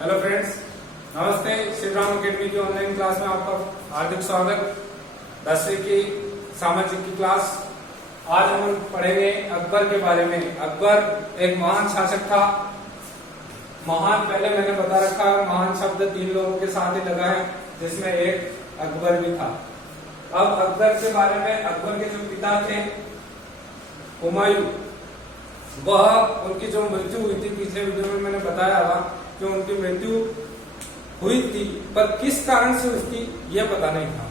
Hello friends, नमस्ते। Shri Ram academy की online class में आपका हार्दिक स्वागत। 10वीं की सामाजिक की क्लास। आज हम पढ़ेंगे अकबर के बारे में। अकबर एक महान शासक था। महान पहले मैंने बता रखा है, महान शब्द 3 लोगों के साथ ही लगा है, जिसमें एक अकबर भी था। अब अकबर के बारे में, अकबर के जो पिता थे हुमायूं, वह उनकी जो मृत्यु हुई थी, पिछले वीडियो में मैंने बताया था कि उनकी मृत्यु हुई थी, पर किस कारण से हुई थी यह पता नहीं था।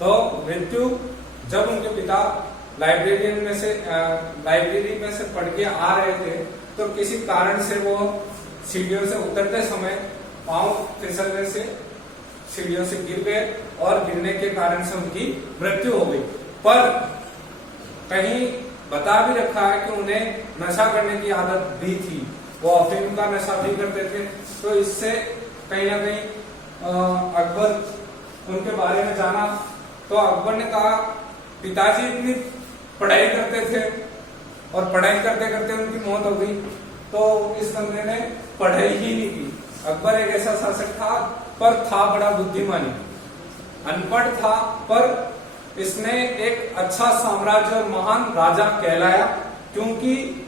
तो मृत्यु जब उनके पिता लाइब्रेरी में से पढ़ के आ रहे थे, तो किसी कारण से वो सीढ़ियों से उतरते समय पांव फिसलने से सीढ़ियों से गिर गए और गिरने के कारण से उनकी मृत्यु हो गई। पर कहीं बता भी रखा है कि उन्हें नशा करने की आदत भी थी, वो अफीम का नशा भी करते थे। तो इससे कहीं ना कहीं अकबर उनके बारे में जाना, तो अकबर ने कहा पिताजी इतनी पढ़ाई करते थे और पढ़ाई करते करते उनकी मौत हो गई, तो इस बंदे ने पढ़ाई ही नहीं की। अकबर एक ऐसा शासक था, पर था बड़ा बुद्धिमानी, अनपढ़ था, पर इसने एक अच्छा साम्राज्य और महान राजा कहलाया, क्योंकि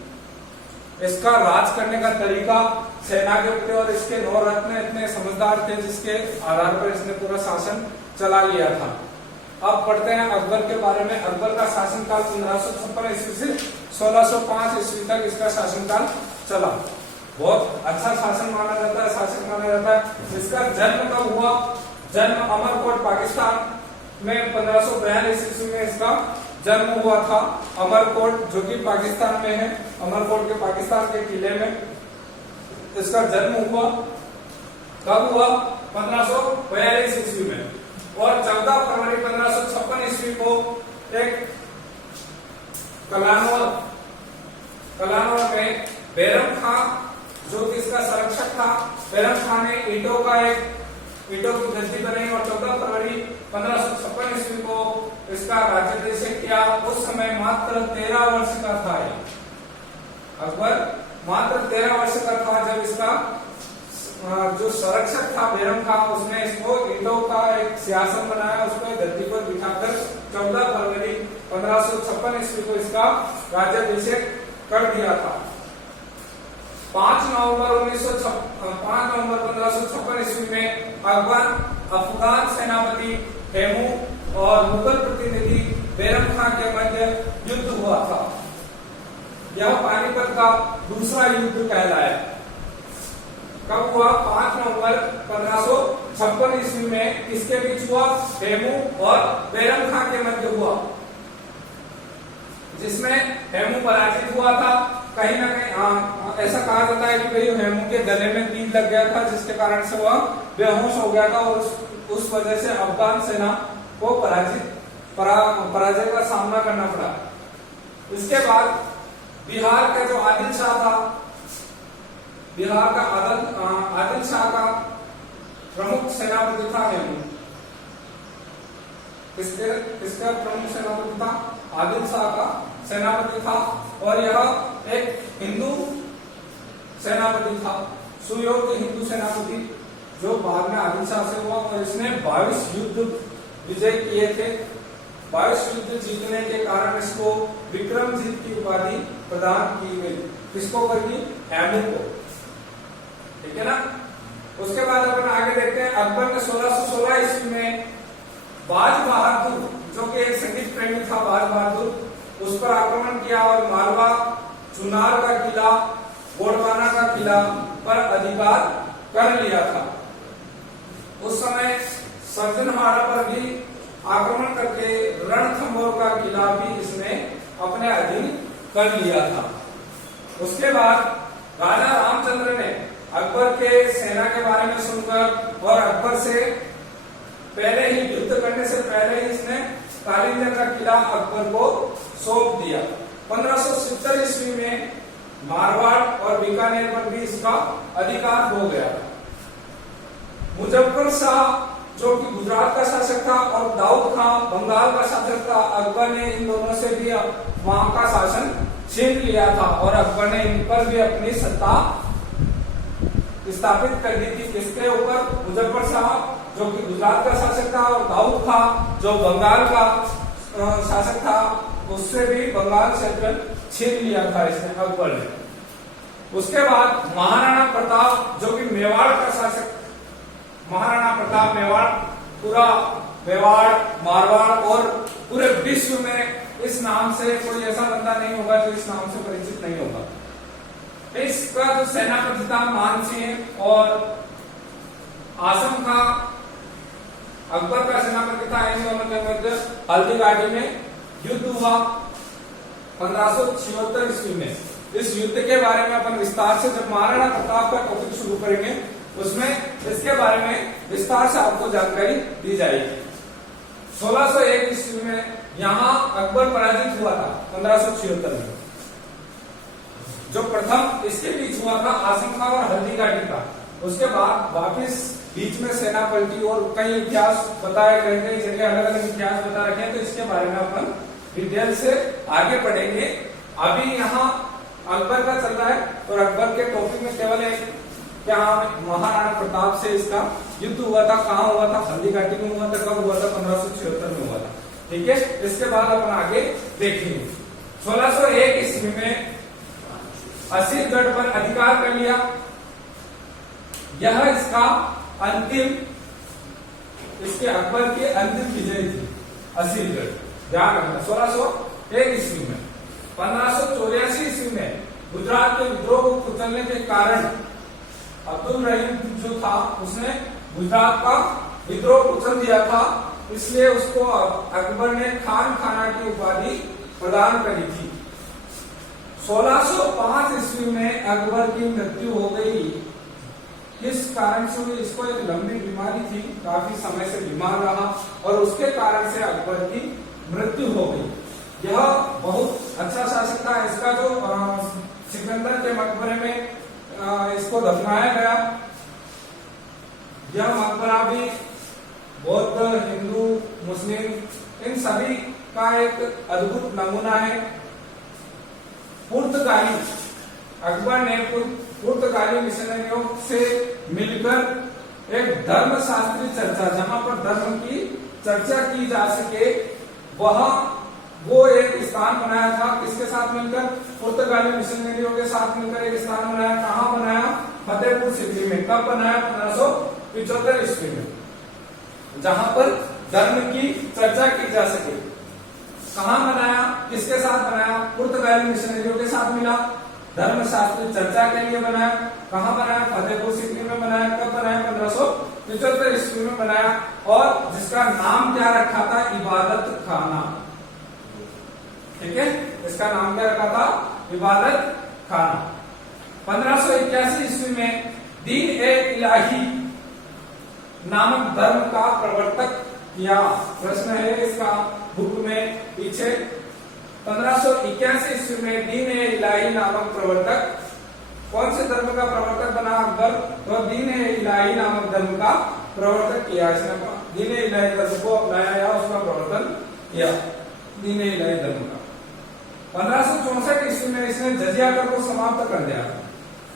इसका राज करने का तरीका, सेना के प्रति, और इसके 9 रत्न इतने समझदार थे, जिसके आधार पर इसने पूरा शासन चला लिया था। अब पढ़ते हैं अकबर के बारे में। अकबर का शासनकाल 1556 ईस्वी से 1605 ईस्वी तक इसका शासनकाल चला। बहुत अच्छा शासन माना जाता है, शासक माना जाता है। इसका जन्म कब हुआ? जन्म अमरकोट पाकिस्तान में 1542 ईस्वी में इसका जन्म हुआ था। अमरकोट जो कि पाकिस्तान में है, अमरकोट के पाकिस्तान के किले में इसका जन्म हुआ। कब हुआ? 1542 ईस्वी में। और 14 फरवरी 1556 ईस्वी को एक कलानौर में बैरम खां, जो कि इसका संरक्षक था, बैरम खां ने ईंटों की गद्दी बनाई और 14 फरवरी 1556 ईस्वी को इसका राज्याभिषेक किया। उस समय मात्र 13 वर्ष का था। अकबर मात्र 13 वर्ष का था जब इसका जो संरक्षक था बैरम खां, उसने इसको ईंटों का एक सिंहासन बनाया, उसको गद्दी पर बिठाकर 14 फरवरी 1556 ईस्वी को इसका राज्याभिषेक कर दिया था। 5 नवंबर 1556 ईस्वी में अकबर अफगान सेनापति हेमू और मुगल प्रतिनिधि बैरम खां के मध्य युद्ध हुआ था। यह पानीपत का दूसरा युद्ध कहलाया। कब हुआ? 5 नवंबर 1556 ईस्वी में किसके बीच हुआ? हेमू और बैरम खां के मध्य हुआ, जिसमें हेमू पराजित हुआ था। कहीं ना कहीं ऐसा कहा जाता है कि भाई हेमू के गले में तीर लग गया था, जिसके कारण से वह बेहोश हो गया था और उस वजह से अफगान सेना को पराजय का सामना करना पड़ा। इसके बाद बिहार का जो आदिल शाह था, बिहार का आदिल शाह का प्रमुख सेनापति था हेमू। किसका प्रमुख सेनापति था? आदिल शाह का सेनापति था। और यह एक हिंदू सेनापति था, सुयोग्य हिंदू सेनापति, जो बाद में आदिल शाह से हुआ। और इसने 22 युद्ध विजय किए थे। 22 युद्ध जीतने के कारण इसको विक्रमजीत की उपाधि प्रदान की गई। किसको करी? हेमू को। ठीक है ना। उसके बाद अपन आगे देखते हैं। अकबर ने 1616 ईस्वी में बाज बहादुर, जो कि एक संगीत प्रेमी था, बाज बहादुर, उस पर आक्रमण किया और मालवा, चुनार का किला, गोंडवाना का किला पर अधिकार कर लिया था। उस समय सर्जनहारा पर भी आक्रमण करके रणथंभौर का किला भी इसने अपने अधीन कर लिया था। उसके बाद राजा रामचंद्र ने अकबर के सेना के बारे में सुनकर और अकबर से पहले ही युद्ध करने से पहले ही इसने कालिंदी का किला अकबर को सौंप दिया। 1570 ईस्वी में मारवाड़ और बीकानेर पर भी इसका अधिकार हो गया। मुजफ्फर शाह, जो कि गुजरात का शासक था, और दाऊद खां बंगाल का शासक था, अकबर ने इन दोनों से भी वहां का शासन छीन लिया था और अकबर ने इन पर भी अपनी सत्ता स्थापित कर दी थी। किसके ऊपर? मुजफ्फर शाह जो कि गुजरात का शासक था, और दाऊद खां जो बंगाल का शासक था, उससे भी बंगाल क्षेत्र छीन लिया था इसने अकबर ने। उसके बाद महाराणा प्रताप जो कि मेवाड़ का शासक, महाराणा प्रताप मेवाड़, पूरा मेवाड़, मारवाड़ और पूरे विश्व में इस नाम से कोई ऐसा बंदा नहीं होगा जो इस नाम से परिचित नहीं होगा। इसका जो सेनापति था मानसिंह, और आजम का अकबर का सेनापति था। इन दोनों के मध्य हल्दी घाटी में युद्ध हुआ 1576 ईस्वी में। इस युद्ध के बारे में अपन विस्तार से जब महाराणा प्रताप का टॉपिक शुरू करेंगे उसमें इसके बारे में विस्तार से आपको जानकारी दी जाएगी। 1601 ईस्वी में यहाँ अकबर पराजित हुआ था 1576 में। जो प्रथम इसके बीच हुआ था आसिम खां और हल्दी घाटी का। उसके बाद वापिस बीच में सेना पलटी और कई इतिहास बताए गए, कई जगह अलग अलग इतिहास बता रखे हैं, तो इसके बारे में अपन डिटेल से आगे पढ़ेंगे। अभी यहाँ अकबर का चल रहा है और अकबर के टॉपिक में केवल एक क्या महाराणा प्रताप से इसका युद्ध हुआ था, कहाँ हुआ था? हल्दी घाटी में हुआ था। कब हुआ था? 1576 में हुआ था। ठीक है, इसके बाद अपन आगे देखेंगे। 1601 ईस्वी में असीरगढ़ पर अधिकार कर लिया। यह इसका अंतिम, इसके अकबर की अंतिम विजय थी असीरगढ़, ध्यान रखना। 1601 ईस्वी में 1584 ईस्वी में गुजरात के विद्रोह को कुचलने के कारण अब्दुल रहीम जो था उसने गुजरात का विद्रोह कुचल दिया था, इसलिए उसको अकबर ने खान खाना की उपाधि प्रदान करी थी। 1605 ईस्वी में अकबर की मृत्यु हो गई। किस कारण से हुई? इसको एक लंबी बीमारी थी, काफी समय से बीमार रहा और उसके कारण से अकबर की मृत्यु हो गई। यह बहुत अच्छा शासक था। इसका जो सिकंदर के मकबरे में इसको दफनाया गया। यह मकबरा भी बौद्ध, हिंदू, मुस्लिम इन सभी का एक अद्भुत नमूना है। पुर्तगाली अकबर ने पुर्तगाली मिशनरियों से मिलकर एक धर्मशास्त्री चर्चा, जहां पर धर्म की चर्चा की जा सके, वो एक स्थान बनाया था। किसके साथ मिलकर? पुर्तगाली मिशनरियों के साथ मिलकर एक स्थान बनाया। कहाँ बनाया? फतेहपुर सीकरी में। कब बनाया? 1575 ईस्वी में, जहां पर धर्म की चर्चा की जा सके। कहाँ बनाया? किसके साथ बनाया? पुर्तगाली मिशनरियों के साथ मिला, धर्मशास्त्री चर्चा के लिए बनाया। कहाँ बनाया? फतेहपुर सीकरी में बनाया। कब बनाया? 1575 ईस्वी में बनाया, और जिसका नाम क्या रखा था? इबादत खाना। ठीक है, इसका नाम क्या रखा था? इबादत खाना। 1581 ईस्वी में दीन ए इलाही नामक धर्म का प्रवर्तक किया। प्रश्न है इसका बुक में पीछे। 1581 ईस्वी में दीन ए इलाही नामक प्रवर्तक, कौन से धर्म का प्रवर्तक बना अकबर? तो दीन ए इलाही नामक धर्म का प्रवर्तक किया। इसने दीन ए इलाही धर्म को अपनाया या उसका प्रवर्तन किया, दीन ए इलाही धर्म का। 1564 ईस्वी में इसने जजिया कर को समाप्त कर दिया।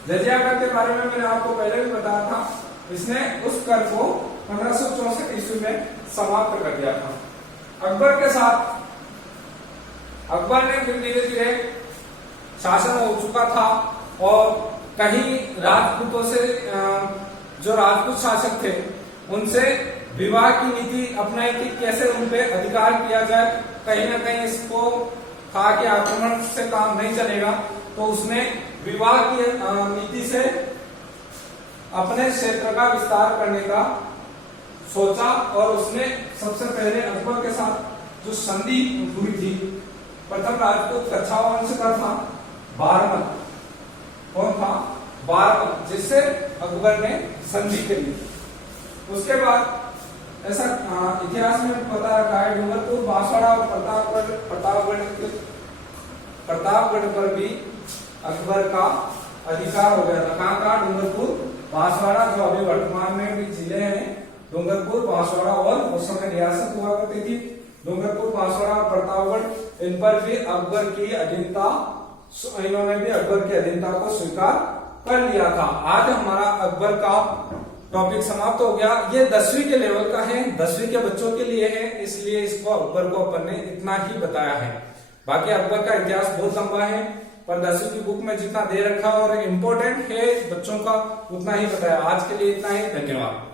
जजिया कर के बारे में मैंने आपको पहले भी बताया था। इसने उस कर को 1564 ईस्वी में समाप्त कर दिया था। अकबर के साथ अकबर ने फिर धीरे धीरे शासन हो चुका था, और कहीं राजपूतों से, जो राजपूत शासक थे, उनसे विवाह की नीति अपनाई थी, कैसे उन पे अधिकार किया जाए। कहीं ना कहीं इसको था कि आक्रमण से काम नहीं चलेगा, तो उसने विवाह की नीति से अपने क्षेत्र का विस्तार करने का सोचा, और उसने सबसे पहले अकबर के साथ जो संधि हुई थी, प्रथम राजपूत कच्छा वंश का था बारमल। कौन था? बारमल, जिससे अकबर ने संधि करी। उसके बाद ऐसा इतिहास में पता रखा है, डूंगरपुर, बांसवाड़ा और प्रतापगढ़ पर भी अकबर का अधिकार हो गया था। कहाँ कहाँ? डूंगरपुर, बांसवाड़ा, जो अभी वर्तमान में भी जिले हैं, डूंगरपुर, बांसवाड़ा, और उस समय रियासत हुआ करती थी डूंगरपुर, बांसवाड़ा और प्रतापगढ़। इन पर भी अकबर की अधीनता, इन्होंने भी अकबर की अधीनता को स्वीकार कर लिया था। आज हमारा अकबर का टॉपिक समाप्त हो गया। ये 10वीं के लेवल का है, 10वीं के बच्चों के लिए है, इसलिए इसको अकबर को अपन ने इतना ही बताया है। बाकी अकबर का इतिहास बहुत लंबा है, पर 10वीं की बुक में जितना दे रखा और इम्पोर्टेंट है बच्चों का उतना ही बताया। आज के लिए इतना ही, धन्यवाद।